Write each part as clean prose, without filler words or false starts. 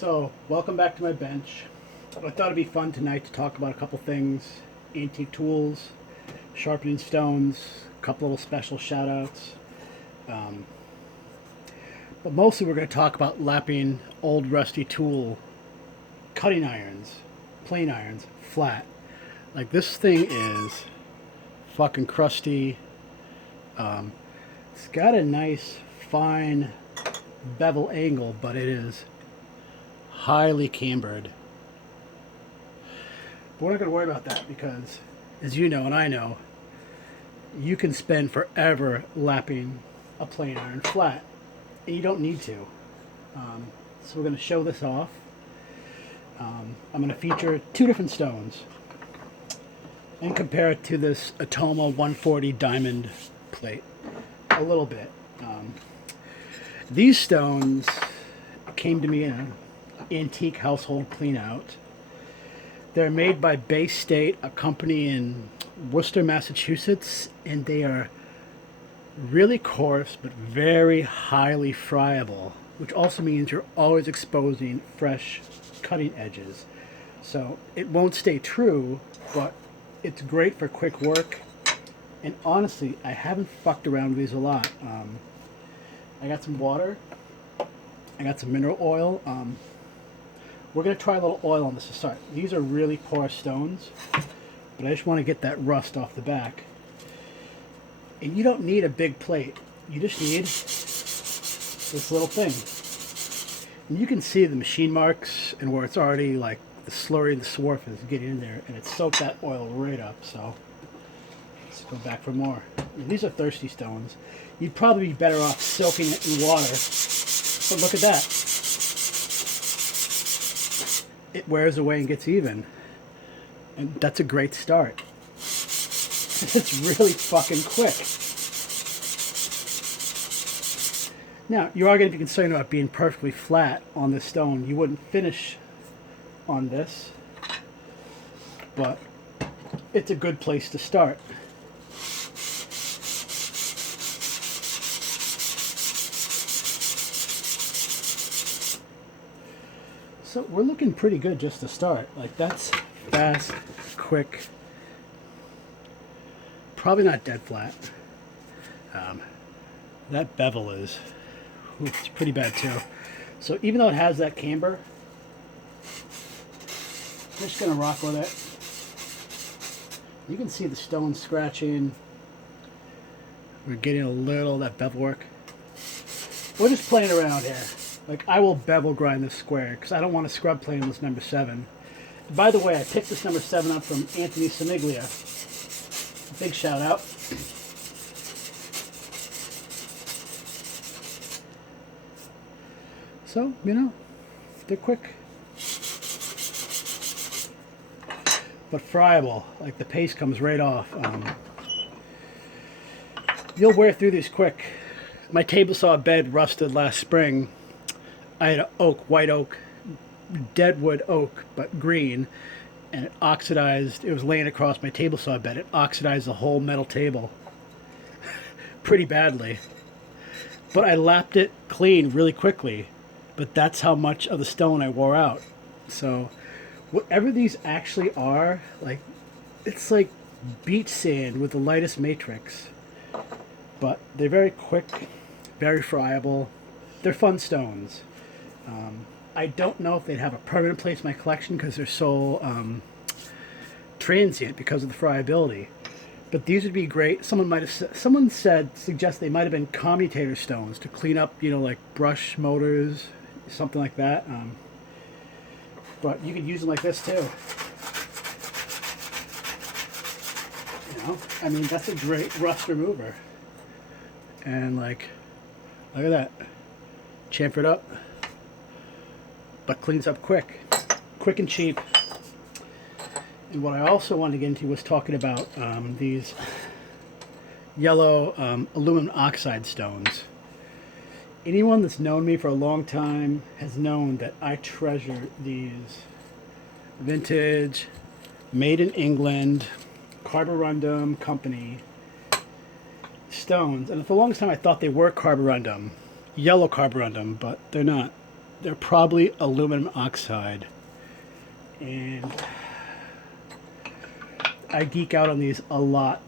So, welcome back to my bench. I thought it'd be fun tonight to talk about a couple things: antique tools, sharpening stones, a couple little special shout outs. Um, but mostly, we're going to talk about lapping old rusty tool, cutting irons, plain irons, flat. Like, this thing is fucking crusty. Um, it's got a nice, fine bevel angle, but it is highly cambered. But we're not going to worry about that because, as you know and I know, you can spend forever lapping a plain iron flat, and you don't need to. So we're going to show this off. I'm going to feature two different stones and compare it to this Atoma 140 diamond plate a little bit. These stones came to me in an antique household clean out. They're made by Bay State, a company in Worcester, Massachusetts, and they are really coarse but very highly friable, which also means you're always exposing fresh cutting edges. So it won't stay true, but it's great for quick work. And honestly, I haven't fucked around with these a lot. I got some water. I got some mineral oil. We're going to try a little oil on this to start. These are really porous stones, but I just want to get that rust off the back. And you don't need a big plate. You just need this little thing. And you can see the machine marks and where it's already like the slurry and the swarf is getting in there, and it soaked that oil right up. So let's go back for more. And these are thirsty stones. You'd probably be better off soaking it in water. But look at that. It wears away and gets even. And that's a great start. It's really fucking quick. Now, you are going to be concerned about being perfectly flat on this stone. You wouldn't finish on this, but it's a good place to start. So we're looking pretty good just to start. Like, that's fast, quick. Probably not dead flat. That bevel is, it's pretty bad too. So even though it has that camber, I'm just gonna rock with it. You can see the stone scratching. We're getting a little of that bevel work. We're just playing around here. Like, I will bevel grind this square because I don't want to scrub plane this number 7. By the way, I picked this number 7 up from Anthony Samiglia. Big shout out. So, you know, they're quick. But friable. Like, the paste comes right off. You'll wear through these quick. My table saw bed rusted last spring. I had an white oak, deadwood oak, but green, and it oxidized. It was laying across my table saw bed. It oxidized the whole metal table pretty badly. But I lapped it clean really quickly. But that's how much of the stone I wore out. So whatever these actually are, like, it's like beach sand with the lightest matrix. But they're very quick, very friable. They're fun stones. I don't know if they'd have a permanent place in my collection because they're so transient because of the friability. But these would be great. Someone suggest they might have been commutator stones to clean up, you know, like brush motors, something like that. But you could use them like this too. You know, I mean, that's a great rust remover. And like, look at that, chamfered up, but cleans up quick and cheap. And what I also wanted to get into was talking about these yellow aluminum oxide stones. Anyone that's known me for a long time has known that I treasure these vintage, made in England, carborundum company stones. And for the longest time I thought they were carborundum, yellow carborundum, but they're not. they're probably aluminum oxide. And I geek out on these a lot.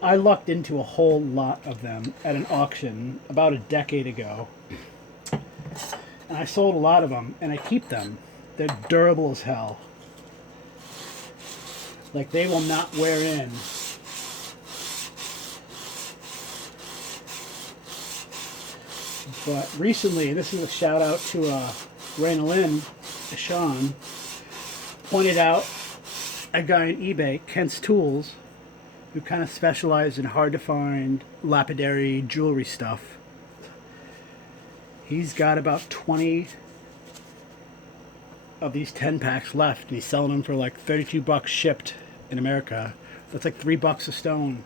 I lucked into a whole lot of them at an auction about a decade ago. And I sold a lot of them, and I keep them. They're durable as hell. Like, they will not wear in. But recently, this is a shout out to Raina Lynn, Sean, pointed out a guy on eBay, Kent's Tools, who kind of specialized in hard to find lapidary jewelry stuff. He's got about 20 of these 10 packs left, and he's selling them for like 32 bucks shipped in America. That's like $3 a stone.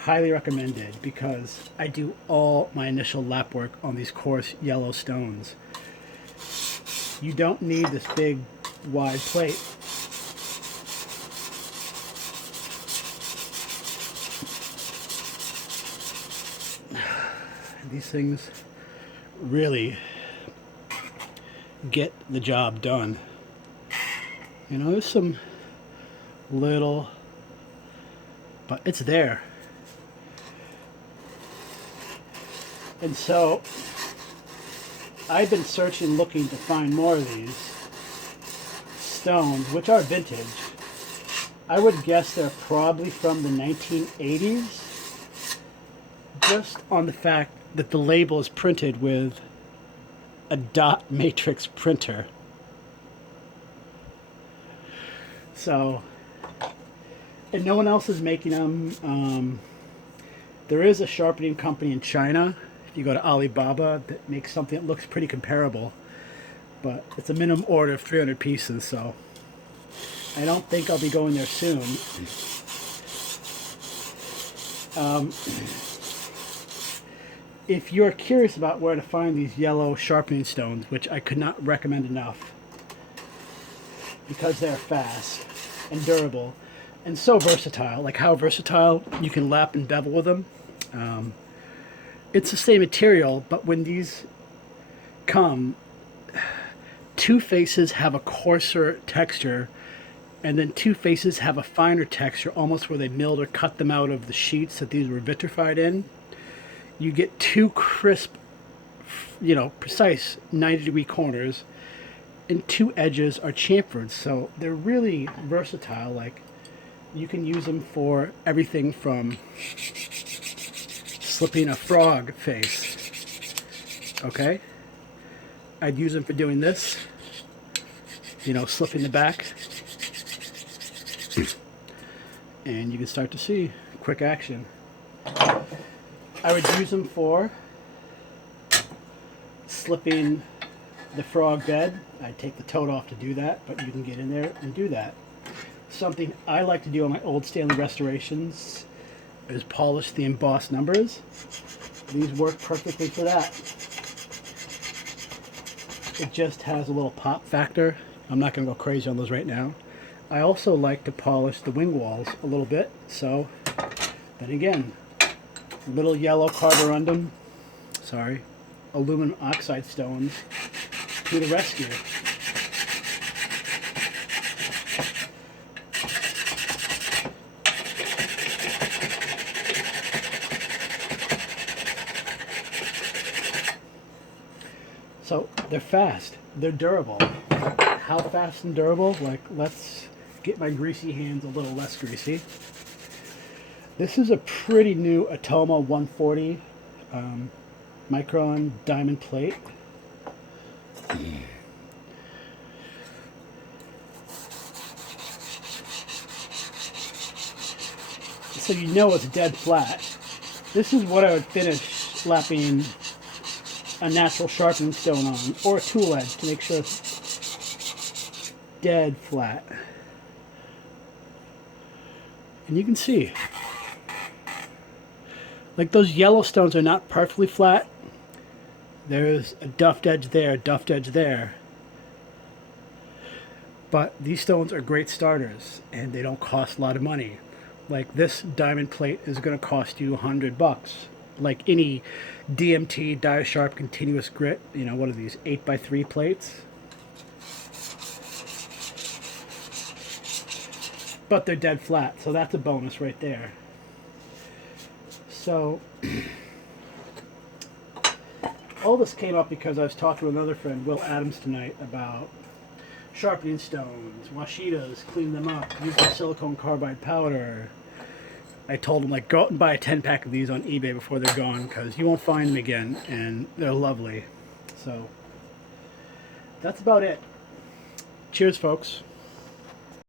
Highly recommended, because I do all my initial lap work on these coarse yellow stones. You don't need this big wide plate. These things really get the job done. You know, there's some little, but it's there. And so I've been searching, looking to find more of these stones, which are vintage. I would guess they're probably from the 1980s, just on the fact that the label is printed with a dot matrix printer. So, and no one else is making them. There is a sharpening company in China. If you go to Alibaba, that makes something that looks pretty comparable, but it's a minimum order of 300 pieces, so I don't think I'll be going there soon. If you're curious about where to find these yellow sharpening stones, which I could not recommend enough, because they're fast and durable and so versatile, like how versatile you can lap and bevel with them. It's the same material, but when these come, two faces have a coarser texture, and then two faces have a finer texture, almost where they milled or cut them out of the sheets that these were vitrified in. You get two crisp, you know, precise 90-degree corners, and two edges are chamfered, so they're really versatile. Like, you can use them for everything from slipping a frog face. Okay? I'd use them for doing this. You know, slipping the back. And you can start to see quick action. I would use them for slipping the frog bed. I'd take the tote off to do that, but you can get in there and do that. Something I like to do on my old Stanley restorations is polish the embossed numbers. These work perfectly for that. It just has a little pop factor. I'm not going to go crazy on those right now. I also like to polish the wing walls a little bit, so then again, little yellow carborundum, aluminum oxide stones to the rescue. So they're fast, they're durable. How fast and durable? Like, let's get my greasy hands a little less greasy. This is a pretty new Atoma 140 micron diamond plate. So you know it's dead flat. This is what I would finish lapping a natural sharpening stone on, or a tool edge, to make sure it's dead flat. And you can see, like, those yellow stones are not perfectly flat. There's a duffed edge there, duffed edge there. But these stones are great starters, and they don't cost a lot of money. Like, this diamond plate is going to cost you $100. like any DMT DioSharp continuous grit. You know, what are these 8x3 plates? But they're dead flat, so that's a bonus right there. So all this came up because I was talking to another friend, Will Adams, tonight about sharpening stones, washitas, clean them up, use the silicone carbide powder. I told him, like, go out and buy a 10-pack of these on eBay before they're gone, because you won't find them again, and they're lovely. So that's about it. Cheers, folks.